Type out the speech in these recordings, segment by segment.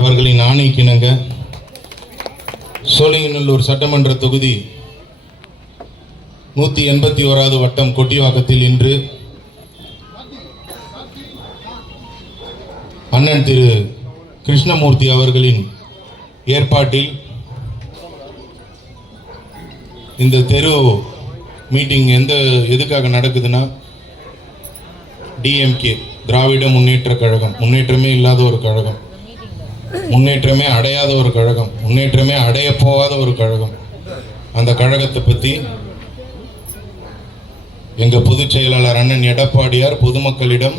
அவர்களின் ஆணைக்கிணங்க. சோழிங்கநல்லூர் சட்டமன்ற தொகுதி நூற்றி எண்பத்தி ஓராவது வட்டம் கொட்டிவாக்கத்தில் இன்று அண்ணன் திரு கிருஷ்ணமூர்த்தி அவர்களின் ஏற்பாட்டில் இந்த தெரு மீட்டிங் எந்த எதுக்காக நடக்குதுன்னா டிஎம்கே திராவிட முன்னேற்ற கழகம். முன்னேற்றமே இல்லாத ஒரு கழகம். முன்னேற்றமே அடையாத ஒரு கழகம். முன்னேற்றமே அடைய போகாத ஒரு கழகம். அந்த கழகத்தை பற்றி எங்கள் பொதுச் செயலாளர் அண்ணன் எடப்பாடியார் பொதுமக்களிடம்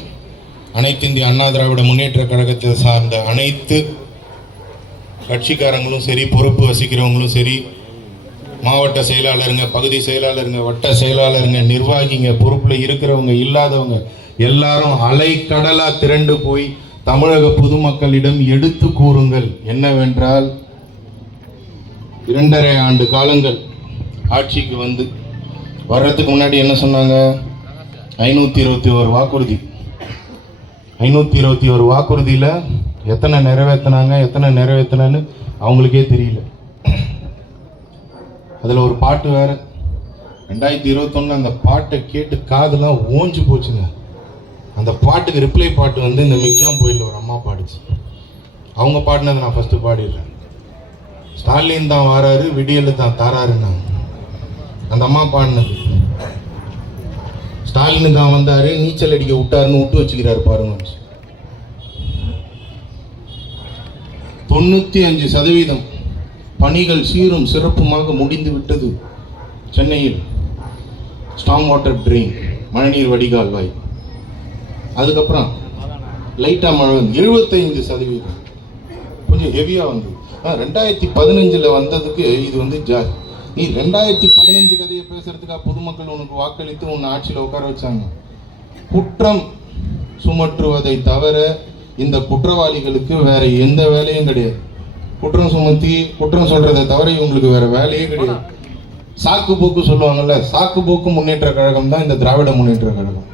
அனைத்து இந்திய அண்ணா திராவிட முன்னேற்ற கழகத்தை சார்ந்த அனைத்து கட்சிக்காரங்களும் சரி பொறுப்பு வசிக்கிறவங்களும் சரி மாவட்ட செயலாளருங்க பகுதி செயலாளருங்க வட்ட செயலாளருங்க நிர்வாகிங்க பொறுப்பில் இருக்கிறவங்க இல்லாதவங்க எல்லாரும் அலைக்கடலாக திரண்டு போய் தமிழக பொதுமக்களிடம் எடுத்து கூறுங்கள். என்னவென்றால் இரண்டரை ஆண்டு காலங்கள் ஆட்சிக்கு வந்து வர்றதுக்கு முன்னாடி என்ன சொன்னாங்க? ஐநூற்றி இருபத்தி ஒரு வாக்குறுதி. ஐநூற்றி இருபத்தி ஒரு வாக்குறுதியில் எத்தனை நிறைவேற்றினாங்க எத்தனை நிறைவேற்றினான்னு அவங்களுக்கே தெரியல. அதில் ஒரு பாட்டு வேறு. ரெண்டாயிரத்தி இருபத்தொன்னு அந்த பாட்டை கேட்டு காதெல்லாம் ஓஞ்சு போச்சுங்க. அந்த பாட்டுக்கு ரிப்ளை பாட்டு வந்து இந்த மிக்ஜாம் கோயிலில் ஒரு அம்மா பாடிச்சு. அவங்க பாடினதை நான் ஃபஸ்ட்டு பாடிடுறேன். ஸ்டாலின் தான் வராரு விடியல் தான் தாராருன்னாங்க அந்த அம்மா பாடினது. ஸ்டாலின் தான் வந்தார் நீச்சல் அடிக்க விட்டாருன்னு விட்டு வச்சுக்கிறாரு பாருங்க. தொண்ணூற்றி அஞ்சு சதவீதம் பணிகள் சீரும் சிறப்புமாக முடிந்து விட்டது சென்னையில். ஸ்டாங் வாட்டர் ட்ரெயின் மழைநீர் வடிகால் வாய் அதுக்கப்புறம் லைட்டாக மழை வந்து எழுபத்தைந்து சதவீதம். கொஞ்சம் ஹெவியாக வந்து ஆ ரெண்டாயிரத்தி பதினஞ்சில் வந்ததுக்கு இது வந்து ஜா நீ ரெண்டாயிரத்தி பதினஞ்சு கதையை பேசுறதுக்காக பொதுமக்கள் உனக்கு வாக்களித்து உன்னை ஆட்சியில் உட்கார வச்சாங்க. குற்றம் சுமற்றுவதை தவிர இந்த குற்றவாளிகளுக்கு வேற எந்த வேலையும் கிடையாது. குற்றம் சுமத்தி குற்றம் சொல்றதை தவிர இவங்களுக்கு வேற வேலையே கிடையாது. சாக்கு போக்கு சொல்லுவாங்கல்ல சாக்கு போக்கு முன்னேற்ற கழகம் தான் இந்த திராவிட முன்னேற்ற கழகம்.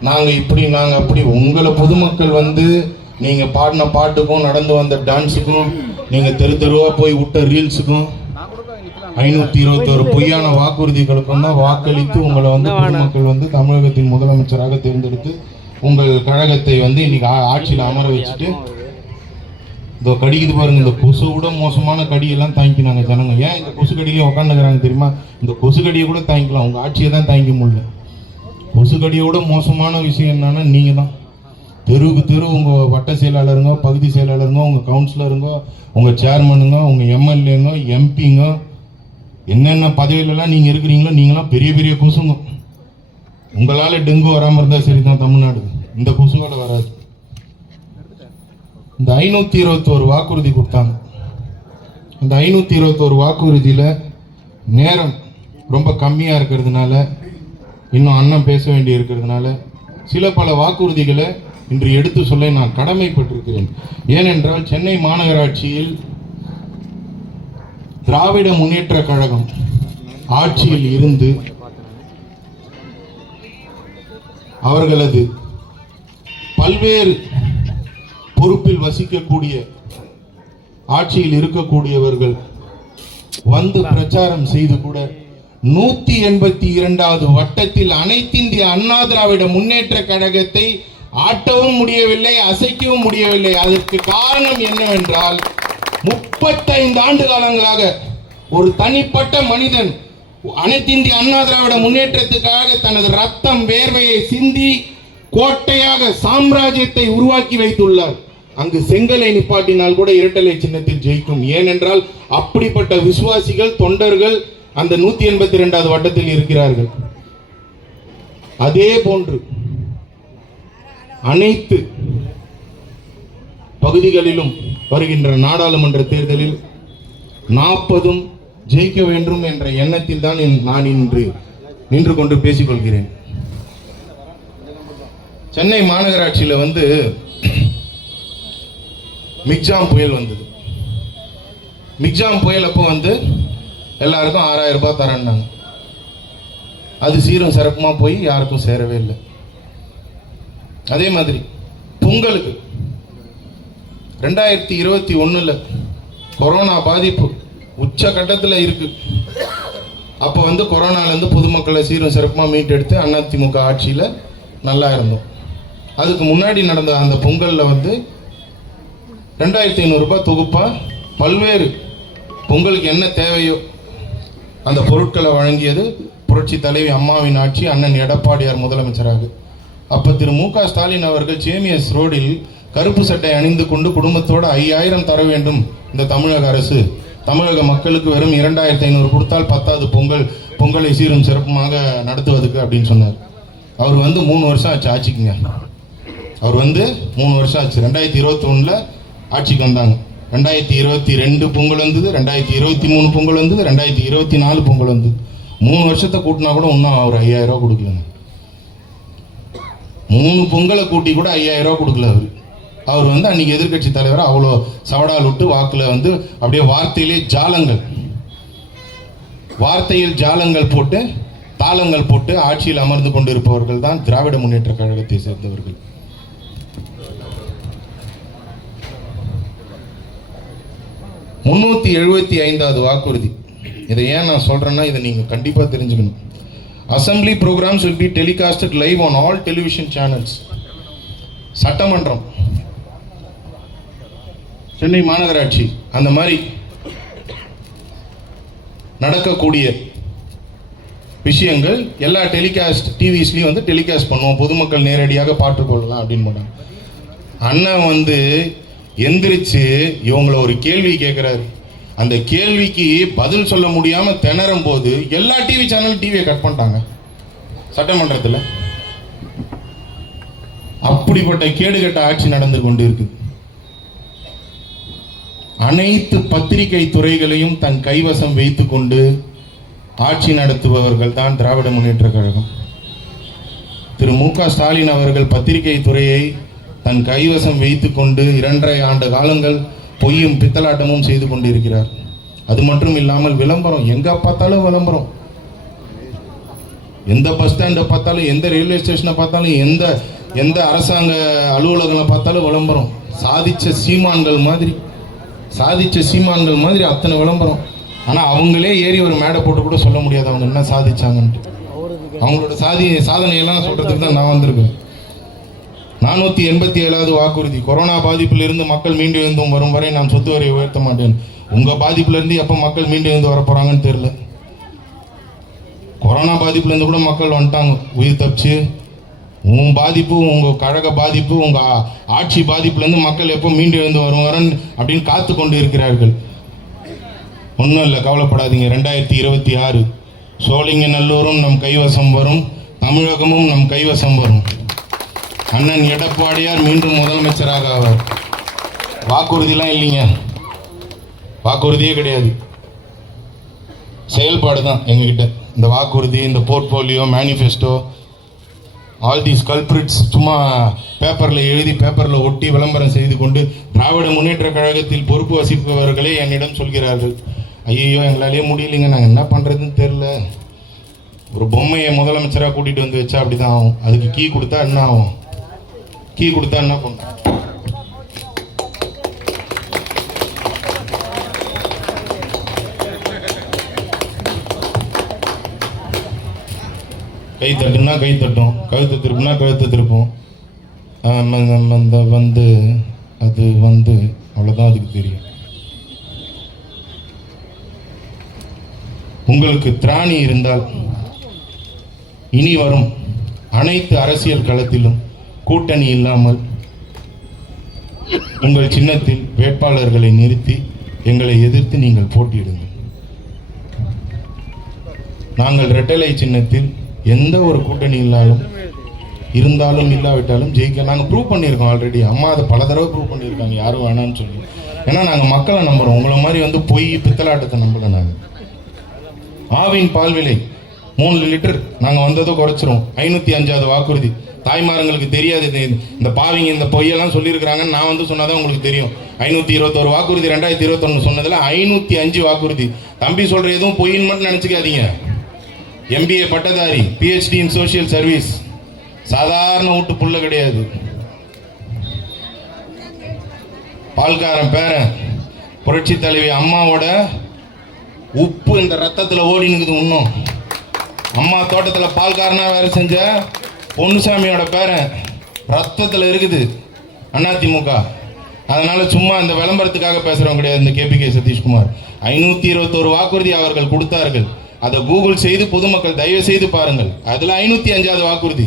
நாங்கள் இப்படி நாங்கள் அப்படி. உங்களை பொதுமக்கள் வந்து நீங்கள் பாடின பாட்டுக்கும் நடந்து வந்த டான்ஸுக்கும் நீங்கள் தெரு தெருவாக போய் விட்ட ரீல்ஸுக்கும் ஐநூற்றி இருபத்தோரு பொய்யான வாக்குறுதிகளுக்கும் தான் வாக்களித்து உங்களை வந்து பொதுமக்கள் வந்து தமிழகத்தின் முதலமைச்சராக தேர்ந்தெடுத்து உங்கள் கழகத்தை வந்து இன்னைக்கு ஆ- ஆட்சியில் அமர வச்சுட்டு இதோ கடிக்குது பாருங்க இந்த கொசு கூட மோசமான கடியெல்லாம் தாங்கிக்கினாங்க ஜனங்க. ஏன் இந்த கொசு கடியிலே உட்காந்துக்கிறாங்க தெரியுமா? இந்த கொசு கடியை கூட தாங்கிக்கலாம். உங்கள் ஆட்சியை தான் தாங்கிக்க முடியல. கொசுக்கடியோட மோசமான விஷயம் என்னன்னா நீங்கள் தான் தெருவுக்கு தெரு உங்கள் வட்ட செயலாளருங்க பகுதி செயலாளருங்க உங்கள் கவுன்சிலருங்க உங்கள் சேர்மனுங்க உங்கள் எம்எல்ஏங்க எம்பிங்க என்னென்ன பதவியிலலாம் நீங்கள் இருக்கிறீங்களோ நீங்களாம் பெரிய பெரிய கொசுங்க. உங்களால் டெங்கு வராமல் இருந்தால் சரி தான் தமிழ்நாடு. இந்த கொசுவால வராது. இந்த ஐநூற்றி இருபத்தோரு வாக்குறுதி கொடுத்தாங்க. இந்த ஐநூற்றி இருபத்தோரு வாக்குறுதியில் நேரம் ரொம்ப கம்மியாக இருக்கிறதுனால இன்னும் அண்ணன் பேச வேண்டி இருக்கிறதுனால சில பல வாக்குறுதிகளை இன்று எடுத்து சொல்ல நான் கடமைப்பட்டிருக்கிறேன். ஏனென்றால் சென்னை மாநகராட்சியில் திராவிட முன்னேற்ற கழகம் ஆட்சியில் இருந்து அவர்களது பல்வேறு பொறுப்பில் வசிக்கக்கூடிய ஆட்சியில் இருக்கக்கூடியவர்கள் வந்து பிரச்சாரம் செய்து கூட நூத்தி எண்பத்தி இரண்டாவது வட்டத்தில் அனைத்திந்திய அண்ணா திராவிட முன்னேற்ற கழகத்தை ஆட்டவும் முடியவில்லை அசைக்கவும் முடியவில்லை. அதற்கு காரணம் என்னவென்றால் முப்பத்தைந்து ஆண்டு காலங்களாக ஒரு தனிப்பட்ட மனிதன் அனைத்திந்திய அண்ணா திராவிட முன்னேற்றத்துக்காக தனது ரத்தம் வேர்வையை சிந்தி கோட்டையாக சாம்ராஜ்யத்தை உருவாக்கி வைத்துள்ளார். அங்கு செங்கலை நிப்பாட்டினால் கூட இரட்டலை சின்னத்தில் ஜெயிக்கும். ஏனென்றால் அப்படிப்பட்ட விசுவாசிகள் தொண்டர்கள் அந்த நூத்தி எண்பத்தி ரெண்டாவது வட்டத்தில் இருக்கிறார்கள். அதே போன்று அனைத்து பகுதிகளிலும் வருகின்ற நாடாளுமன்ற தேர்தலில் நாற்பதும் ஜெயிக்க வேண்டும் என்ற எண்ணத்தில் தான் நான் இன்று நின்று கொண்டு பேசிக்கொள்கிறேன். சென்னை மாநகராட்சியில் வந்து மிக்ஜாம் புயல் வந்தது. மிக்ஜாம் புயல் அப்போ வந்து எல்லாருக்கும் ஆறாயிரம் ரூபாய் தரேன்னாங்க. அது சீரும் சிறப்புமா போய் யாருக்கும் சேரவே இல்லை. அதே மாதிரி பொங்கலுக்கு ரெண்டாயிரத்தி இருபத்தி ஒன்றில் கொரோனா பாதிப்பு உச்ச கட்டத்தில் இருக்கு. அப்போ வந்து கொரோனாலேருந்து பொதுமக்களை சீரும் சிறப்புமாக மீட்டெடுத்து அதிமுக ஆட்சியில் நல்லா இருந்தோம். அதுக்கு முன்னாடி நடந்த அந்த பொங்கலில் வந்து ரெண்டாயிரத்தி ஐநூறுரூபா தொகுப்பாக பல்வேறு பொங்கலுக்கு என்ன தேவையோ அந்த பொருட்களை வழங்கியது புரட்சி தலைவி அம்மாவின் ஆட்சி அண்ணன் எடப்பாடியார் முதலமைச்சராக. அப்போ திரு மு க ஸ்டாலின் அவர்கள் சேமியஸ் ரோடில் கருப்பு சட்டை அணிந்து கொண்டு குடும்பத்தோடு ஐயாயிரம் தர வேண்டும் இந்த தமிழக அரசு. தமிழக மக்களுக்கு வெறும் இரண்டாயிரத்தி ஐநூறு கொடுத்தால் பத்தாவது பொங்கல் பொங்கலை சீரும் சிறப்புமாக நடத்துவதுக்கு அப்படின்னு சொன்னார். அவர் வந்து மூணு வருஷம் ஆச்சு ஆட்சிக்குங்க. அவர் வந்து மூணு வருஷம் ஆச்சு. ரெண்டாயிரத்தி இருபத்தி ஒன்றில் ஆட்சிக்கு வந்தாங்க. ரெண்டாயிரத்தி இருபத்தி ரெண்டு பொங்கல் வந்தது ரெண்டாயிரத்தி இருபத்தி மூணு பொங்கல் வந்தது ரெண்டாயிரத்தி இருபத்தி நாலு பொங்கல் வந்தது. மூணு வருஷத்தை கூட்டினா கூட இன்னும் அவர் ஐயாயிரம் ரூபா கொடுக்கலங்க மூணு பொங்கலை கூட்டி கூட ஐயாயிரம் ரூபா கொடுக்கல அவர். அவர் வந்து அன்னைக்கு எதிர்க்கட்சி தலைவர் அவ்வளோ சவடால் விட்டு வாக்கில் வந்து அப்படியே வார்த்தையிலே ஜாலங்கள். வார்த்தையில் ஜாலங்கள் போட்டு தாளங்கள் போட்டு ஆட்சியில் அமர்ந்து கொண்டிருப்பவர்கள் தான் திராவிட முன்னேற்ற கழகத்தை சேர்ந்தவர்கள். முன்னூற்றி எழுபத்தி ஐந்தாவது வாக்குறுதி. இதை ஏன் நான் சொல்கிறேன்னா இதை நீங்கள் கண்டிப்பாக தெரிஞ்சுக்கணும். Assembly programmes will be telecasted live on all television channels சட்டமன்றம். சென்னை மாநகராட்சி. அந்த மாதிரி நடக்கக்கூடிய விஷயங்கள் எல்லா டெலிகாஸ்ட் டிவிஸ்லையும் வந்து டெலிகாஸ்ட் பண்ணுவோம். பொதுமக்கள் நேரடியாக பார்த்துக்கொள்ளலாம் அப்படின்னு போட்டாங்க. அண்ணன் வந்து எந்திரிச்சு இவங்கள ஒரு கேள்வி கேட்குறாரு அந்த கேள்விக்கு பதில் சொல்ல முடியாம திணறும் போது எல்லா டிவி சேனலும் டிவியை கட் பண்ணிட்டாங்க. சட்டமன்றத்தில். அப்படிப்பட்ட கேடுகட்ட ஆட்சி நடந்து கொண்டு இருக்கு அனைத்து பத்திரிகை துறைகளையும் தன் கைவசம் வைத்து கொண்டு ஆட்சி நடத்துபவர்கள் தான் திராவிட முன்னேற்ற கழகம். திரு மு க ஸ்டாலின் அவர்கள் பத்திரிகை துறையை தன் கைவசம் வைத்துக்கொண்டு இரண்டரை ஆண்டு காலங்கள் பொய்யும் பித்தலாட்டமும் செய்து கொண்டிருக்கிறார். அது மட்டும் இல்லாமல் விளம்பரம். எங்கே பார்த்தாலும் விளம்பரம். எந்த பஸ் ஸ்டாண்டை பார்த்தாலும் எந்த ரயில்வே ஸ்டேஷனை பார்த்தாலும் எந்த எந்த அரசாங்க அலுவலகங்களை பார்த்தாலும் விளம்பரம். சாதிச்ச சீமான்கள் மாதிரி. சாதிச்ச சீமான்கள் மாதிரி அத்தனை விளம்பரம். ஆனால் அவங்களே ஏறி ஒரு மேடை போட்டு கூட சொல்ல முடியாது. அவங்க என்ன சாதிச்சாங்கன்ட்டு. அவங்களோட சாதி சாதனையெல்லாம் சொல்கிறதுக்கு தான் நான் வந்திருக்கேன். நானூற்றி எண்பத்தி ஏழாவது வாக்குறுதி. கொரோனா பாதிப்பிலிருந்து மக்கள் மீண்டு எழுந்தும் வரும் வரை நான் சொத்து வரை உயர்த்த மாட்டேன். உங்கள் பாதிப்புலேருந்து எப்போ மக்கள் மீண்டு எழுந்து வர போகிறாங்கன்னு தெரில கொரோனா பாதிப்புலேருந்து கூட மக்கள் வந்துட்டாங்க. உயிர் தப்பிச்சு. உன் பாதிப்பு உங்கள் கழக பாதிப்பு உங்கள் ஆட்சி பாதிப்புலேருந்து மக்கள் எப்போ மீண்டு எழுந்து வருவாரன் அப்படின்னு காத்து கொண்டு இருக்கிறார்கள். ஒன்றும் இல்லை கவலைப்படாதீங்க. ரெண்டாயிரத்தி இருபத்தி ஆறு. சோழிங்க நல்லூரும் நம் கைவசம் வரும். தமிழகமும் நம் கைவசம் வரும். அண்ணன் எடப்பாடியார் மீண்டும் முதலமைச்சராக ஆவார். வாக்குறுதிலாம் இல்லைங்க. வாக்குறுதியே கிடையாது. செயல்பாடு தான் எங்ககிட்ட. இந்த வாக்குறுதி இந்த portfolio manifesto all these culprits சும்மா பேப்பரில் எழுதி பேப்பரில் ஒட்டி விளம்பரம் செய்து கொண்டு திராவிட முன்னேற்ற கழகத்தில் பொறுப்பு வசிப்பவர்களே என்னிடம் சொல்கிறார்கள். ஐயோ எங்களாலேயே முடியலைங்க. நாங்கள் என்ன பண்ணுறதுன்னு தெரில ஒரு பொம்மையை முதலமைச்சராக கூட்டிகிட்டு வந்து வச்சா அப்படி தான் ஆகும். அதுக்கு கீ கொடுத்தா என்ன ஆகும்? கீ கொடுத்தா என்ன பண்ணும்? கை தட்டுனா கை தட்டும். கழுத்து திருப்புனா கழுத்து திருப்போம். அந்த வந்து அது வந்து அவ்வளோதான் அதுக்கு தெரியும். உங்களுக்கு திராணி இருந்தால் இனி வரும் அனைத்து அரசியல் களத்திலும் கூட்டணி இல்லாமல் உங்கள் சின்னத்தில் வேட்பாளர்களை நிறுத்தி எங்களை எதிர்த்து நீங்கள் போட்டியிடுங்கள். நாங்கள் ரெட்டலை சின்னத்தில் எந்த ஒரு கூட்டணி இல்லாலும் இருந்தாலும் இல்லாவிட்டாலும் ஜெயிக்க நாங்கள் ப்ரூவ் பண்ணியிருக்கோம் ஆல்ரெடி அம்மா அதை பல தடவை ப்ரூவ் பண்ணியிருக்காங்க. யாரும் வேணாம்னு சொல்லி. ஏன்னா நாங்கள் மக்களை நம்புகிறோம் உங்களை மாதிரி வந்து பொய் பித்தலாட்டத்தை நம்பல நாங்கள் ஆவின் பால் விலை மூணு லிட்டர். நாங்கள் வந்ததும் குறைச்சிரும் ஐநூற்றி அஞ்சாவது வாக்குறுதி. தாய்மார்களுக்கு தெரியாது. இந்த பாவிங்க இந்த பொய்யெல்லாம் சொல்லியிருக்கிறாங்கன்னு நான் வந்து சொன்னால் தான் உங்களுக்கு தெரியும். ஐநூற்றி இருபத்தோரு வாக்குறுதி ரெண்டாயிரத்தி இருபத்தொன்று சொன்னதில் ஐநூற்றி அஞ்சு வாக்குறுதி. தம்பி சொல்கிற எதுவும் பொய்ன்னு மட்டும் நினச்சிக்காதீங்க. எம்பிஏ பட்டதாரி பிஹெச்டி இன் சோஷியல் சர்வீஸ் சாதாரண வீட்டு புள்ள கிடையாது. பால்காரன் பேரன். புரட்சி தலைவி அம்மாவோட உப்பு இந்த ரத்தத்தில் ஓடி நிற்குது இன்னும். அம்மா தோட்டத்தில் பால்காரனாக வேலை செஞ்ச பொன்னுசாமியோட பேரன் ரத்தத்தில் இருக்குது. அதிமுக அதனால சும்மா இந்த விளம்பரத்துக்காக பேசுறவங்க கிடையாது இந்த கேபிகே சதீஷ்குமார். ஐநூத்தி இருபத்தோரு வாக்குறுதி அவர்கள் கொடுத்தார்கள். அதை கூகுள் செய்து பொதுமக்கள் தயவு செய்து பாருங்கள். அதுல ஐநூத்தி அஞ்சாவது வாக்குறுதி.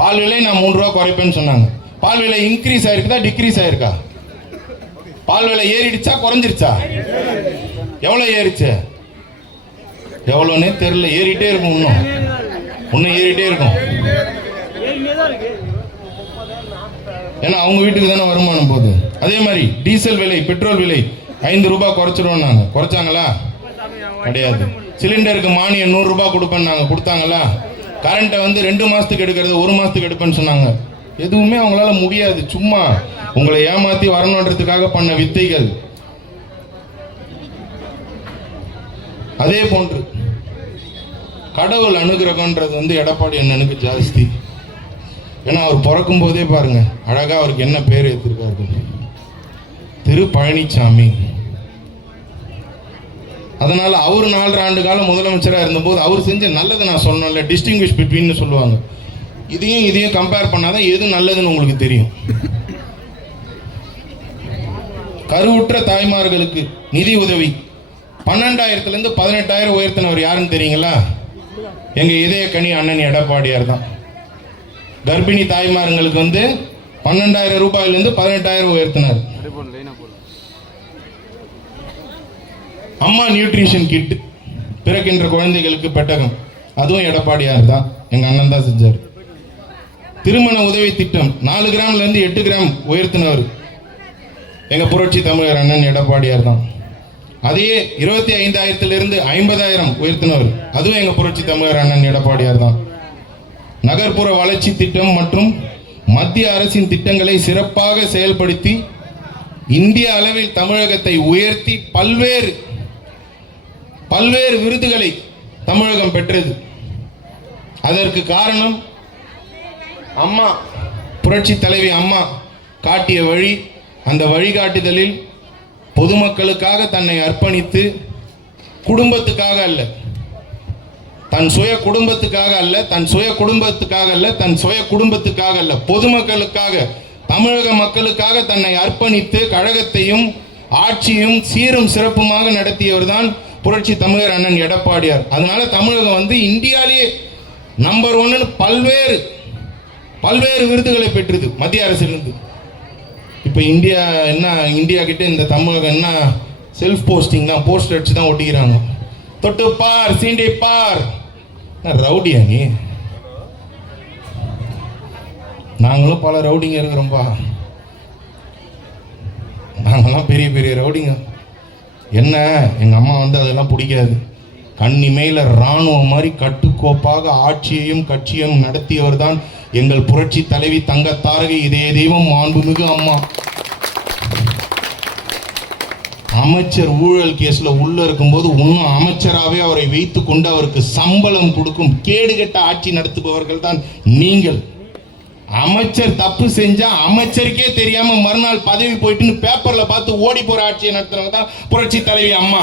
பால் விலை நான் மூணு ரூபா குறைப்பேன்னு சொன்னாங்க. பால் விலை இன்க்ரீஸ் ஆயிருக்குதா டிக்ரீஸ் ஆயிருக்கா? பால் விலை ஏறிடுச்சா குறைஞ்சிருச்சா? எவ்வளவு ஏறிச்சு? எவ்வளோன்னே தெரியல. ஏறிட்டே இருக்கும் இன்னும். இன்னும் ஏறிட்டே இருக்கும். ஏன்னா அவங்க வீட்டுக்கு தானே வருமானம் போகுது. அதே மாதிரி டீசல் விலை பெட்ரோல் விலை ஐந்து ரூபாய் குறைச்சிருவோம் நாங்கள் குறைச்சாங்களா? கிடையாது. சிலிண்டருக்கு மானியம் நூறு ரூபாய் கொடுப்பேன்னு கொடுத்தாங்களா? கரண்ட்டை வந்து ரெண்டு மாதத்துக்கு எடுக்கிறது ஒரு மாதத்துக்கு எடுப்பேன்னு சொன்னாங்க. எதுவுமே அவங்களால முடியாது. சும்மா உங்களை ஏமாத்தி வரணுன்றதுக்காக பண்ண வித்தைகள். அதே போன்று கடவுள் அனுகிரகன்றது வந்து எடப்பாடி அண்ணனுக்கு ஜாஸ்தி. ஏன்னா அவர் பிறக்கும் போதே பாருங்க அழகா அவருக்கு என்ன பேர் ஏற்றிருக்காரு திரு பழனிசாமி அதனால அவர் நாலரை ஆண்டு காலம் முதலமைச்சராக இருந்தபோது அவர் செஞ்ச நல்லது நான் சொல்லணும்ல டிஸ்டிங்விஷ் பிட்வீன்னு சொல்லுவாங்க. இதையும் இதையும் கம்பேர் பண்ணாதான் எது நல்லதுன்னு உங்களுக்கு தெரியும். கருவுற்ற தாய்மார்களுக்கு நிதி உதவி. பன்னெண்டாயிரத்துல இருந்து பதினெட்டாயிரம் உயர்த்தினவர் யாருன்னு தெரியுங்களா? எங்க இதய கனி அண்ணன் எடப்பாடியார் தான். கர்ப்பிணி தாய்மார்களுக்கு வந்து பன்னெண்டாயிரம் ரூபாயிலிருந்து பதினெட்டாயிரம் உயர்த்தினார். அம்மா நியூட்ரிஷன் கிட் பிறக்கின்ற குழந்தைகளுக்கு பெட்டகம். அதுவும் எடப்பாடியார் தான். எங்க அண்ணன் தான் செஞ்சார். திருமண உதவி திட்டம் நாலு கிராம்ல இருந்து எட்டு கிராம் உயர்த்தினவர். எங்க புரட்சி தமிழர் அண்ணன் எடப்பாடியார் தான். அதையே இருபத்தி ஐந்தாயிரத்திலிருந்து ஐம்பதாயிரம் உயர்த்தினவர். அதுவும் எங்க புரட்சி தமிழர் அண்ணன் எடப்பாடியார் தான். நகர்ப்புற வளர்ச்சி திட்டம் மற்றும் மத்திய அரசின் திட்டங்களை சிறப்பாக செயல்படுத்தி இந்திய அளவில் தமிழகத்தை உயர்த்தி பல்வேறு பல்வேறு விருதுகளை தமிழகம் பெற்றது. அதற்கு காரணம் அம்மா புரட்சி தலைவி அம்மா காட்டிய வழி அந்த வழிகாட்டுதலில் பொதுமக்களுக்காக தன்னை அர்ப்பணித்து குடும்பத்துக்காக அல்ல தன் சுய குடும்பத்துக்காக அல்ல தன் சுய குடும்பத்துக்காக அல்ல தன் சுய குடும்பத்துக்காக அல்ல. பொதுமக்களுக்காக தமிழக மக்களுக்காக தன்னை அர்ப்பணித்து கழகத்தையும் ஆட்சியும் சீரும் சிறப்புமாக நடத்தியவர் தான் புரட்சி தமிழர் அண்ணன் எடப்பாடியார். அதனால தமிழகம் வந்து இந்தியாலேயே நம்பர் ஒன்னு பல்வேறு பல்வேறு விருதுகளை பெற்றது மத்திய அரசிலிருந்து. இப்போ இந்தியா என்ன இந்தியா கிட்ட இந்த தமிழகம் என்ன செல்ஃப் போஸ்டிங் தான் போஸ்டர் அடிச்சு தான் ஒட்டிக்கிறாங்க. தொட்டு பார் பார் ரவுடியா நீ நாங்களும் பல ரவுடிங்க இருக்கிறோம்ப்பா நாங்களாம் பெரிய பெரிய ரவுடிங்க. என்ன? எங்கள் அம்மா வந்து அதெல்லாம் பிடிக்காது. கண்ணிமையில் இராணுவம் மாதிரி கட்டுக்கோப்பாக ஆட்சியையும் கட்சியையும் நடத்தியவர் தான் எங்கள் புரட்சி தலைவி தங்க தாரகை. இதே தெய்வம் மாண்புமிகு அம்மா. அமைச்சர் ஊழல் கேஸில் உள்ளே இருக்கும்போது இன்னும் அமைச்சராகவே அவரை வைத்து கொண்டு அவருக்கு சம்பளம் கொடுக்கும் கேடுகட்ட ஆட்சி நடத்துபவர்கள் தான் நீங்கள். அமைச்சர் தப்பு செஞ்சா அமைச்சருக்கே தெரியாம மறுநாள் பதவி போயிட்டுன்னு பேப்பர்ல பார்த்து ஓடி போற ஆட்சியை நடத்துறவங்க தான் புரட்சி தலைவி அம்மா.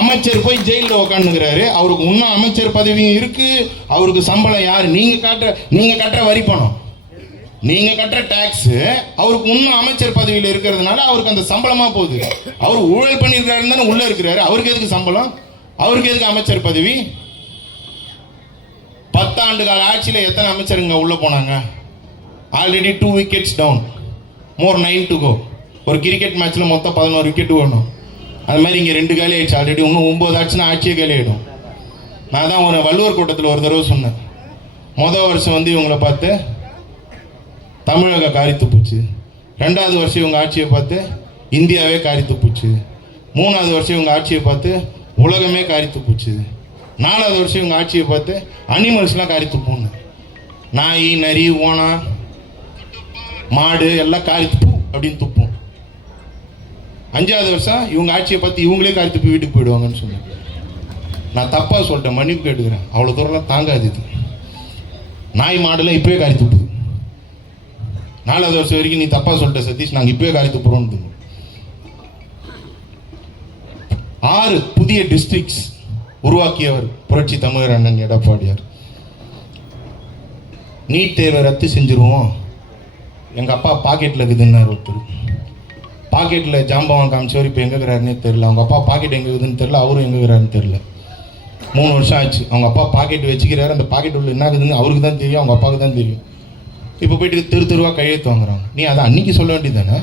அமைச்சர் போய் ஜெயிலில் உக்காந்துக்கிறாரு. அவருக்கு இன்னும் அமைச்சர் பதவியும் இருக்கு. அவருக்கு சம்பளம் யார்? நீங்க காட்டுற நீங்க கட்டுற வரி பணம். நீங்க கட்டுற டாக்ஸ் அவருக்கு உண்மை அமைச்சர் பதவியில் இருக்கிறதுனால அவருக்கு அந்த சம்பளமா போகுது. அவர் ஊழல் பண்ணியிருக்காருன்னு தானே உள்ள இருக்கிறாரு. அவருக்கு எதுக்கு சம்பளம்? அவருக்கு எதுக்கு அமைச்சர் பதவி? பத்தாண்டு கால ஆட்சியில் எத்தனை அமைச்சருங்க உள்ள போனாங்க? Already two wickets down more nine to go ஒரு கிரிக்கெட் மேட்ச்ல மொத்தம் பதினோரு விக்கெட் வேணும் அது மாதிரி இங்கே ரெண்டு காலி ஆயிடுச்சு. ஆல்ரெடி இன்னும் ஒம்பது ஆச்சுன்னா ஆட்சியே காலி ஆகிடும் நான் தான் ஒரு வள்ளுவர் கூட்டத்தில் ஒரு தடவை சொன்னேன். மொதல் வருஷம் வந்து இவங்களை பார்த்து தமிழக காரித்து போச்சு. ரெண்டாவது வருஷம் இவங்க ஆட்சியை பார்த்து இந்தியாவே காரித்து போச்சு. மூணாவது வருஷம் இவங்க ஆட்சியை பார்த்து உலகமே காரித்து போச்சு. நாலாவது வருஷம் இவங்க ஆட்சியை பார்த்து அனிமல்ஸ்லாம் காரித்து போகணும் நாய் நரி ஓனா மாடு எல்லாம் காரித்து அப்படின்னு துப்போம். அஞ்சாவது வருஷம் இவங்க ஆட்சியை பார்த்து இவங்களே காரி துப்பி வீட்டுக்கு போயிடுவாங்கன்னு சொன்னேன். நான் தப்பாக சொல்லிட்டேன் மன்னிப்பு கேட்டுக்கிறேன். அவ்வளோ தூரம்லாம் தாங்காது இது. நாய் மாடெல்லாம் இப்போவே காரி துப்பு நாலாவது வருஷம் வரைக்கும் நீ தப்பா சொல்லிட்ட சதீஷ். நாங்கள் இப்பவே காரியத்து போறோம் ஆறு புதிய டிஸ்ட்ரிக்ட்ஸ் உருவாக்கியவர் புரட்சி தமிழர் அண்ணன் எடப்பாடியார். நீட் தேர்வை ரத்து செஞ்சிருவோம். எங்கள் அப்பா பாக்கெட்டில் இருக்குதுன்னார் ஒருத்தர். பாக்கெட்டில் ஜாம்பவன் காமிச்சவர் இப்போ எங்கே இருக்கிறாருன்னே தெரில அவங்க அப்பா பாக்கெட் எங்கே இருக்குதுன்னு தெரில அவரும் எங்கே இருக்கிறாருன்னு தெரில மூணு வருஷம் ஆச்சு. அவங்க அப்பா பாக்கெட் வச்சுக்கிறாரு. அந்த பாக்கெட் உள்ள என்ன இருக்குதுன்னு அவருக்கு தான் தெரியும். அவங்க அப்பாவுக்கு தான் தெரியும். இப்போ போயிட்டு தெரு தெருவா கையெழுத்து வாங்குறாங்க நீ அதை அன்னைக்கு சொல்ல வேண்டியதானே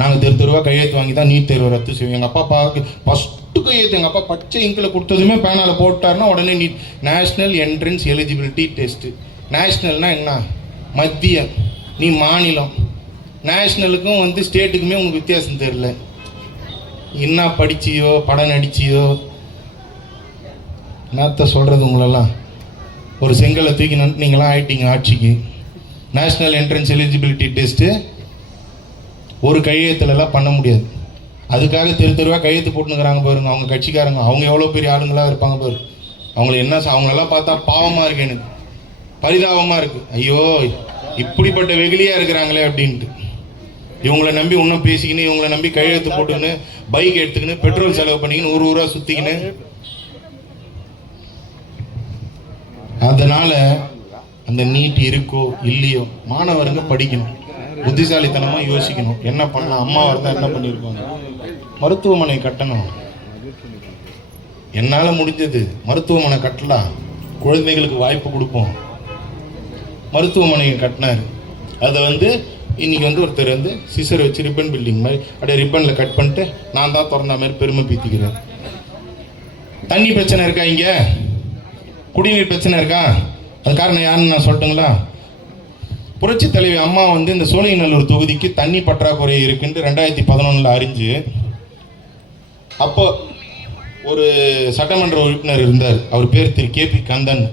நாங்கள் தெரு தெருவா கையெழுத்து வாங்கி தான் நீட் தேர்வு ரத்து செய்வோம். எங்கள் அப்பா பாக்கு ஃபஸ்ட்டு கையெழுத்து எங்கள் அப்பா பச்சை இங்கில் கொடுத்ததுமே பேனால் போட்டாருன்னா உடனே NEET national entrance eligibility test நேஷ்னல்னா என்ன? மத்திய நீ மாநிலம். நேஷ்னலுக்கும் வந்து ஸ்டேட்டுக்குமே உங்களுக்கு வித்தியாசம் தெரில என்ன படிச்சியோ படம் நடிச்சியோ? என்னத்த சொல்கிறது உங்களெல்லாம்? ஒரு செங்கலை தூக்கி நீங்களாம் ஆயிட்டீங்க ஆட்சிக்கு. நேஷ்னல் என்ட்ரன்ஸ் எலிஜிபிலிட்டி டெஸ்ட்டு ஒரு கையெழுத்துலலாம் பண்ண முடியாது. அதுக்காக தெரு தெருவாக கையெழுத்து போட்டுனுக்கிறாங்க பாருங்க அவங்க கட்சிக்காரங்க. அவங்க எவ்வளோ பெரிய ஆளுங்களாக இருப்பாங்க பாரு. அவங்கள என்ன அவங்களெல்லாம் பார்த்தா பாவமாக இருக்கு எனக்கு. பரிதாபமாக இருக்குது ஐயோ இப்படிப்பட்ட வெகுளியாக இருக்கிறாங்களே அப்படின்ட்டு. இவங்களை நம்பி இன்னும் பேசிக்கின்னு இவங்களை நம்பி கையெழுத்து போட்டுக்கின்னு பைக் எடுத்துக்கின்னு பெட்ரோல் செலவு பண்ணிக்கின்னு ஊர் ஊராக சுற்றிக்கின்னு அதனால் அந்த நீட் இருக்கோ இல்லையோ மாணவருங்க படிக்கணும். புத்திசாலித்தனமாக யோசிக்கணும். என்ன பண்ணலாம்? அம்மா தான் என்ன பண்ணிருப்பாங்க மருத்துவமனை கட்டணும். என்னால் முடிஞ்சது. மருத்துவமனை கட்டலாம். குழந்தைகளுக்கு வாய்ப்பு கொடுப்போம். மருத்துவமனையை கட்டினார். அதை வந்து இன்னைக்கு வந்து ஒருத்தர் வந்து சிசர் வச்சு ரிப்பன் பில்டிங் மாதிரி அப்படியே ரிப்பனில் கட் பண்ணிட்டு நான் தான் திறந்த மாதிரி பெருமை பீத்திக்கிறேன் தண்ணி பிரச்சனை இருக்கா இங்கே? குடிநீர் பிரச்சனை இருக்கா? அது காரணம் யாருன்னு நான் சொல்லட்டுங்களா? புரட்சி தலைவி அம்மா வந்து இந்த சோழிங்கநல்லூர் தொகுதிக்கு தண்ணி பற்றாக்குறை இருக்குன்னு ரெண்டாயிரத்தி பதினொன்றில் அறிஞ்சு அப்போ ஒரு சட்டமன்ற உறுப்பினர் இருந்தார். அவர் பேர் திரு கே பி கந்தன்.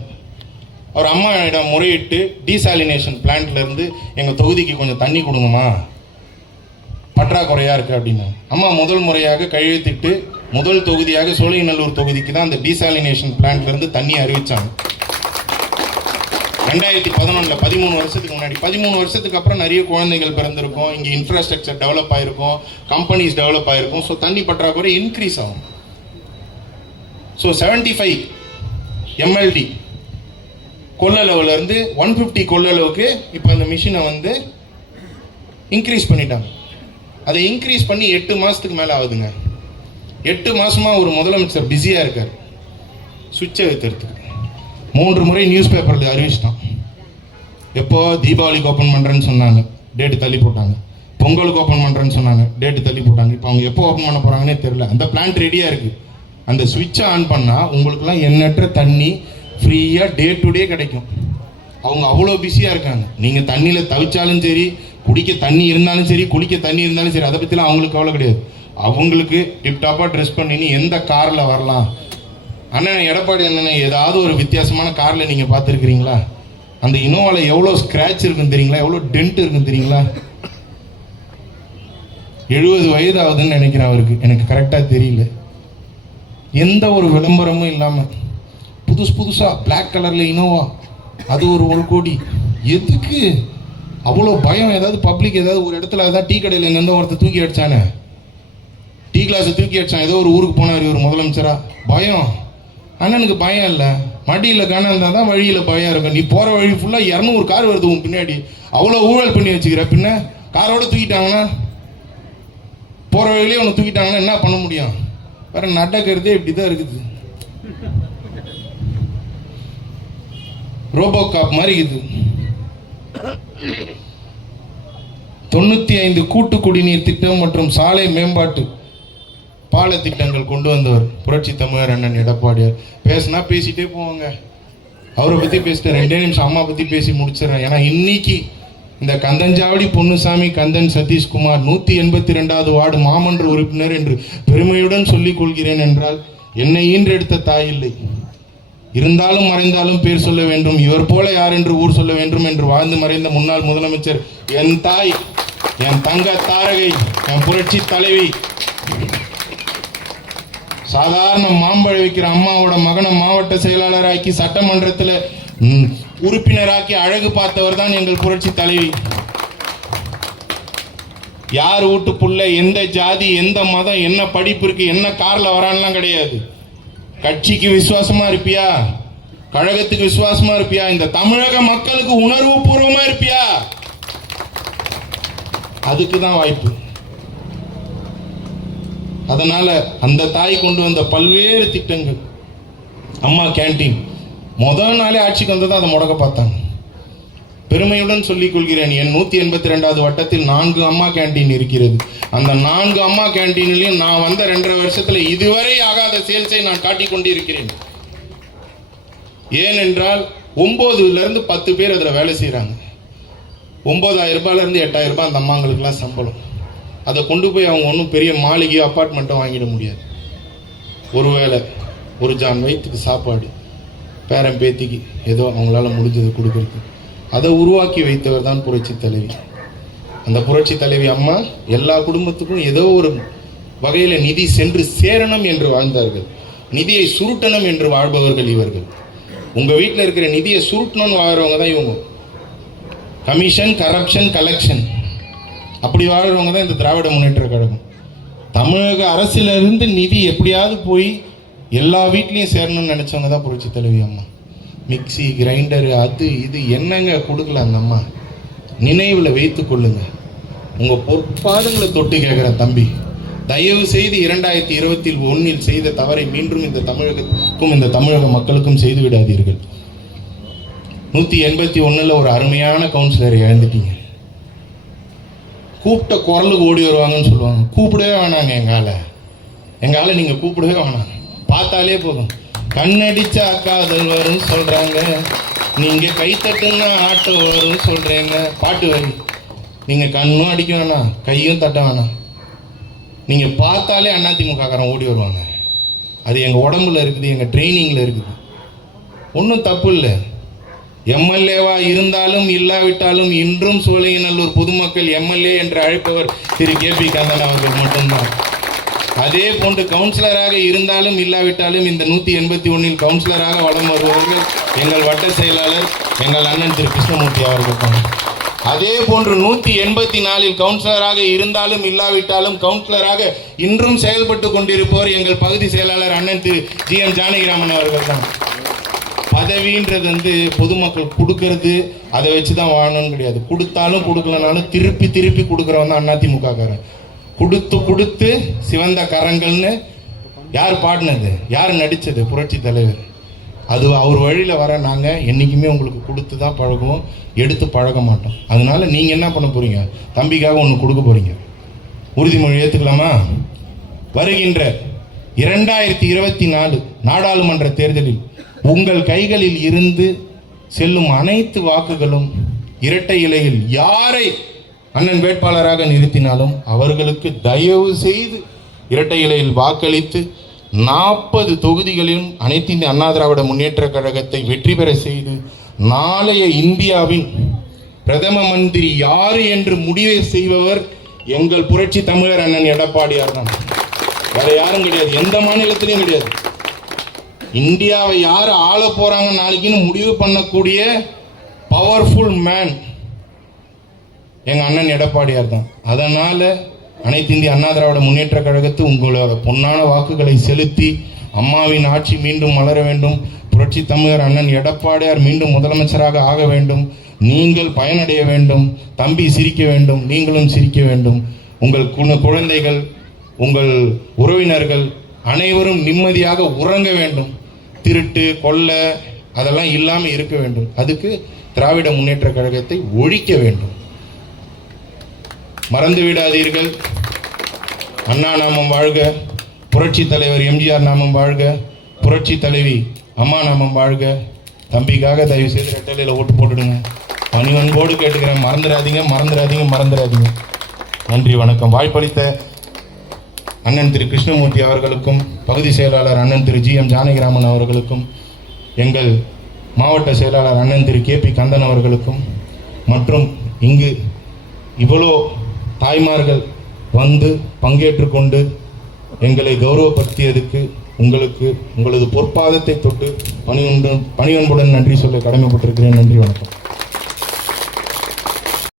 அவர் அம்மாவிடம் முறையிட்டு டீசாலினேஷன் பிளான்ட்லேருந்து எங்கள் தொகுதிக்கு கொஞ்சம் தண்ணி கொடுங்கம்மா பற்றாக்குறையாக இருக்குது அப்படின்னு. அம்மா முதல் முறையாக கையெழுத்திட்டு முதல் தொகுதியாக சோழிங்கநல்லூர் தொகுதிக்கு தான் அந்த டீசாலினேஷன் பிளான்ட்லேருந்து தண்ணி அறிவித்தாங்க ரெண்டாயிரத்தி பதினொன்றில் பதிமூணு வருஷத்துக்கு முன்னாடி. பதிமூணு வருஷத்துக்கு அப்புறம் நிறைய குழந்தைகள் பிறந்திருக்கும். இங்கே இன்ஃப்ராஸ்ட்ரக்சர் டெவலப் ஆயிருக்கும். கம்பெனிஸ் டெவலப் ஆயிருக்கும். ஸோ தண்ணி பற்றாக்குறை இன்க்ரீஸ் ஆகும். ஸோ செவன்டி ஃபைவ் எம்எல்டி கொள்ளளவுலேருந்து ஒன் ஃபிஃப்டி கொள்ளளவுக்கு இப்போ அந்த மிஷினை வந்து இன்க்ரீஸ் பண்ணிட்டாங்க. அதை இன்க்ரீஸ் பண்ணி எட்டு மாதத்துக்கு மேலே ஆகுதுங்க. எட்டு மாதமாக ஒரு முதலமைச்சர் பிஸியாக இருக்கார். சுவிட்சை வைத்துறதுக்கு மூன்று முறை நியூஸ் பேப்பரில் அறிவிச்சிட்டான் எப்போ தீபாவளிக்கு ஓப்பன் பண்ணுறேன்னு சொன்னாங்க டேட்டு தள்ளி போட்டாங்க. பொங்கலுக்கு ஓப்பன் பண்ணுறேன்னு சொன்னாங்க டேட்டு தள்ளி போட்டாங்க. இப்போ அவங்க எப்போ ஓப்பன் பண்ண போகிறாங்கன்னே தெரில அந்த பிளான்ட் ரெடியாக இருக்குது அந்த சுவிட்சை ஆன் பண்ணால் உங்களுக்குலாம் எண்ணற்ற தண்ணி ஃப்ரீயாக டே டு டே கிடைக்கும். அவங்க அவ்வளோ பிஸியாக இருக்காங்க. நீங்கள் தண்ணியில் தவிச்சாலும் சரி குடிக்க தண்ணி இருந்தாலும் சரி குளிக்க தண்ணி இருந்தாலும் சரி அதை பற்றிலாம் அவங்களுக்கு கவலை கிடையாது. அவங்களுக்கு டிப்டாப்பாக ட்ரெஸ் பண்ணின்னு எந்த காரில் வரலாம்? அண்ணன் எடப்பாடி அண்ணன் ஏதாவது ஒரு வித்தியாசமான காரில் நீங்கள் பார்த்துருக்கிறீங்களா? அந்த இனோவாவில் எவ்வளோ ஸ்க்ராட்ச் இருக்குன்னு தெரியுங்களா? எவ்வளோ டென்ட் இருக்குன்னு தெரியுங்களா? எழுபது வயது ஆகுதுன்னு நினைக்கிறேன் அவருக்கு. எனக்கு கரெக்டாக தெரியல. எந்த ஒரு விளம்பரமும் இல்லாமல் புதுசு புதுசாக பிளாக் கலரில் இனோவா அது ஒரு ஒரு கோடி. எதுக்கு? அவ்வளோ பயம். ஏதாவது பப்ளிக் ஏதாவது ஒரு இடத்துல ஏதாவது டீ கடையில் எங்கேருந்து ஒருத்தர் தூக்கி அடிச்சானே? டீ கிளாஸை தூக்கி அடிச்சான். ஏதோ ஒரு ஊருக்கு போனார் இவர் முதலமைச்சராக பயம். அண்ணனுக்கு பயம் இல்லை. மடியில் கணம் இருந்தால் தான் வழியில் பயம் இருக்கும். நீ போகிற வழி ஃபுல்லாக இரநூறு கார் வருது உன் பின்னாடி. அவ்வளோ ஊழல் பண்ணி வச்சுக்கிற பின்ன? காரோட தூக்கிட்டாங்கன்னா? போகிற வழியிலே உன்னை தூக்கிட்டாங்கன்னா என்ன பண்ண முடியும்? வேற நடக்கிறதே இப்படி தான் இருக்குது. ரோபோ காப் மாதிரி இது. தொண்ணூற்றி ஐந்து கூட்டு குடிநீர் திட்டம் மற்றும் சாலை மேம்பாட்டு பால திட்டங்கள் கொண்டு வந்தவர் புரட்சி தமிழர் அண்ணன் எடப்பாடியார். பேசினா பேசிட்டே போவாங்க. அவரை பத்தி பேசிட்டு ரெண்டே நிமிஷம் அம்மா பத்தி பேசி முடிச்சிடறேன். ஏன்னா இன்னைக்கு இந்த கந்தஞ்சாவடி பொன்னுசாமி கந்தன் சதீஷ்குமார் நூத்தி எண்பத்தி ரெண்டாவது வார்டு மாமன்ற உறுப்பினர் என்று பெருமையுடன் சொல்லிக் கொள்கிறேன் என்றால் என்னை ஈன்றெடுத்த தாய் இல்லை. இருந்தாலும் மறைந்தாலும் பேர் சொல்ல வேண்டும். இவர் போல யார் என்று ஊர் சொல்ல வேண்டும் என்று வாழ்ந்து மறைந்த முன்னாள் முதலமைச்சர் என் தாய் என் தங்க தாரகை என் புரட்சி தலைவி சாதாரண மாம்பழ வைக்கிற அம்மாவோட மகனை மாவட்ட செயலாளராக்கி சட்டமன்றத்தில் உறுப்பினராக்கி அழகு பார்த்தவர் தான் எங்கள் புரட்சி தலைவி. யார் வீட்டு புள்ள எந்த ஜாதி எந்த மதம் என்ன படிப்பு இருக்கு என்ன காரில் வரான்லாம் கிடையாது. கட்சிக்கு விசுவாசமா இருப்பியா? கழகத்துக்கு விசுவாசமா இருப்பியா? இந்த தமிழக மக்களுக்கு உணர்வு பூர்வமா இருப்பியா? அதுக்கு தான் வாய்ப்பு. அதனால அந்த தாய் கொண்டு வந்த பல்வேறு திட்டங்கள். அம்மா கேண்டீன் முதல் நாளே ஆட்சிக்கு வந்தது அதை முடக்க பார்த்தாங்க. பெருமையுடன் சொல்லிக் கொள்கிறேன் என் நூத்தி எண்பத்தி ரெண்டாவது வட்டத்தில் நான்கு அம்மா கேண்டீன் இருக்கிறது. அந்த நான்கு அம்மா கேண்டீன்லையும் நான் வந்த ரெண்டரை வருஷத்துல இதுவரை ஆகாத சேல்ஸை நான் காட்டிக் கொண்டிருக்கிறேன். ஏனென்றால் ஒம்போதுலேருந்து இருந்து பத்து பேர் அதுல வேலை செய்கிறாங்க ஒம்பதாயிரம் ரூபாயிலேருந்து எட்டாயிரம் ரூபாய் அந்த அம்மாங்களுக்குலாம் சம்பளம். அதை கொண்டு போய் அவங்க ஒன்றும் பெரிய மாளிகையோ அப்பார்ட்மெண்ட்டோ வாங்கிட முடியாது. ஒருவேளை ஒரு ஜான் வயிற்றுக்கு சாப்பாடு பேரன் பேத்திக்கு ஏதோ அவங்களால முடிஞ்சது கொடுக்குறது அதை உருவாக்கி வைத்தவர் தான் புரட்சி தலைவி. அந்த புரட்சி தலைவி அம்மா எல்லா குடும்பத்துக்கும் ஏதோ ஒரு வகையில் நிதி சென்று சேரணும் என்று வாழ்ந்தார்கள். நிதியை சுருட்டணும் என்று வாழ்பவர்கள் இவர்கள். உங்கள் வீட்டில் இருக்கிற நிதியை சுருட்டணும்னு வாழ்றவங்க தான் இவங்க. கமிஷன் கரப்ஷன் கலெக்ஷன் அப்படி வாழ்கிறவங்க தான் இந்த திராவிட முன்னேற்ற கழகம். தமிழக அரசிலிருந்து நிதி எப்படியாவது போய் எல்லா வீட்லேயும் சேரணும்னு நினச்சவங்க தான் புரட்சி தலைவி அம்மா. மிக்ஸி கிரைண்டரு அது இது என்னங்க கொடுக்கல அந்த அம்மா? நினைவில் வைத்து கொள்ளுங்க. உங்கள் பொற்பாதங்களை தொட்டு கேட்குற தம்பி தயவு செய்து இரண்டாயிரத்தி இருபத்தி ஒன்றில் செய்த தவறை மீண்டும் இந்த தமிழகத்துக்கும் இந்த தமிழக மக்களுக்கும் செய்து விடாதீர்கள். நூற்றி எண்பத்தி ஒன்றில் ஒரு அருமையான கவுன்சிலரை இழந்துட்டீங்க. கூப்பிட்ட குரலுக்கு ஓடி வருவாங்கன்னு சொல்லுவாங்க. கூப்பிடவே வேணாங்க எங்கால எங்கால நீங்கள் கூப்பிடவே வேணாம் பார்த்தாலே போதும். கண்ணடிச்சா காதல் வரும் சொல்கிறாங்க நீங்கள் கைத்தட்டுன்னா ஆட்டு வரும் சொல்கிறீங்க பாட்டு வரி. நீங்கள் கண்ணும் அடிக்க வேணாம். கையும் தட்ட வேணாம். நீங்கள் பார்த்தாலே அதிமுககாரன் ஓடி வருவாங்க. அது எங்கள் உடம்புல இருக்குது எங்கள் ட்ரைனிங்கில் இருக்குது. ஒன்றும் தப்பு இல்லை. எம்எல்ஏவா இருந்தாலும் இல்லாவிட்டாலும் இன்றும் சோழிங்கநல்லூர் பொதுமக்கள் எம்எல்ஏ என்று அழைப்பவர் திரு கே பி கந்தன் அவர்கள் மட்டும்தான். அதே போன்று கவுன்சிலராக இருந்தாலும் இல்லாவிட்டாலும் இந்த நூற்றி எண்பத்தி ஒன்றில் கவுன்சிலராக வளம் வருபவர்கள் எங்கள் வட்ட செயலாளர் எங்கள் அண்ணன் திரு கிருஷ்ணமூர்த்தி அவர்கள் தான். அதே போன்று நூற்றி எண்பத்தி நாலில் கவுன்சிலராக இருந்தாலும் இல்லாவிட்டாலும் கவுன்சிலராக இன்றும் செயல்பட்டு கொண்டிருப்பவர் எங்கள் பகுதி செயலாளர் அண்ணன் திரு ஜி எம் ஜானகிராமன் அவர்கள் தான். பதவின்றது வந்து பொதுமக்கள் கொடுக்கறது அதை வச்சு தான் வாழணும்னு கிடையாது. கொடுத்தாலும் கொடுக்கலனாலும் திருப்பி திருப்பி கொடுக்குறவன் தான் அதிமுக காரன் கொடுத்து கொடுத்து சிவந்த கரங்கள்னு யார் பாடினது? யார் நடித்தது புரட்சி தலைவர். அது அவர் வழியில் வர நாங்கள் என்றைக்குமே உங்களுக்கு கொடுத்து தான் பழகுவோம் எடுத்து பழக மாட்டோம். அதனால நீங்கள் என்ன பண்ண போகிறீங்க தம்பிக்காக ஒன்று கொடுக்க போகிறீங்க உறுதிமொழி ஏற்றுக்கலாமா வருகின்ற இரண்டாயிரத்தி இருபத்தி நாலு நாடாளுமன்ற தேர்தலில் உங்கள் கைகளில் இருந்து செல்லும் அனைத்து வாக்குகளும் இரட்டை இலையில் யாரை அண்ணன் வேட்பாளராக நிறுத்தினாலும் அவர்களுக்கு தயவு செய்து இரட்டை இலையில் வாக்களித்து நாற்பது தொகுதிகளிலும் அனைத்து இந்திய அண்ணா திராவிட முன்னேற்ற கழகத்தை வெற்றி பெற செய்து நாளைய இந்தியாவின் பிரதம மந்திரி யார் என்று முடிவை செய்பவர் எங்கள் புரட்சி தமிழர் அண்ணன் எடப்பாடியார் தான். வேற யாரும் கிடையாது. எந்த மாநிலத்திலையும் கிடையாது. இந்தியாவை யார் ஆள போறாங்க நாளைக்குன்னு முடிவு பண்ணக்கூடிய பவர்ஃபுல் மேன் எங்க அண்ணன் எடப்பாடியார் தான். அதனால அனைத்து இந்திய அண்ணா திராவிட முன்னேற்ற கழகத்து உங்களோட பொன்னான வாக்குகளை செலுத்தி அம்மாவின் ஆட்சி மீண்டும் மலர வேண்டும். புரட்சி தமிழர் அண்ணன் எடப்பாடியார் மீண்டும் முதலமைச்சராக ஆக வேண்டும். நீங்கள் பயனடைய வேண்டும். தம்பி சிரிக்க வேண்டும். நீங்களும் சிரிக்க வேண்டும். உங்கள் கு- குழந்தைகள் உங்கள் உறவினர்கள் அனைவரும் நிம்மதியாக உறங்க வேண்டும். திருட்டு கொள்ளை அதெல்லாம் இல்லாமல் இருக்க வேண்டும். அதுக்கு திராவிட முன்னேற்ற கழகத்தை ஒழிக்க வேண்டும். மறந்து விடாதீர்கள். அண்ணா நாமம் வாழ்க. புரட்சி தலைவர் எம்ஜிஆர் நாமம் வாழ்க. புரட்சி தலைவி அம்மா நாமம் வாழ்க. தம்பிக்காக தயவு செய்து ரெட்டலையில் ஓட்டு போட்டுடுங்க. பணிவன்போடு கேட்டுக்கிறேன். மறந்துடாதீங்க மறந்துடாதீங்க மறந்துடாதீங்க. நன்றி வணக்கம். வாய்ப்பளித்த அண்ணன் திரு கிருஷ்ணமூர்த்தி அவர்களுக்கும் பகுதி செயலாளர் அண்ணன் திரு ஜி எம் ஜானகிராமன் அவர்களுக்கும் எங்கள் மாவட்ட செயலாளர் அண்ணன் திரு கே பி கந்தன் அவர்களுக்கும் மற்றும் இங்கு இவ்வளோ தாய்மார்கள் வந்து பங்கேற்று கொண்டு எங்களை கௌரவப்படுத்தியதுக்கு உங்களுக்கு உங்களது பொற்பாதத்தை தொட்டு பணியொன்று பணியன்புடன் நன்றி சொல்ல கடமைப்பட்டிருக்கிறேன். நன்றி வணக்கம்.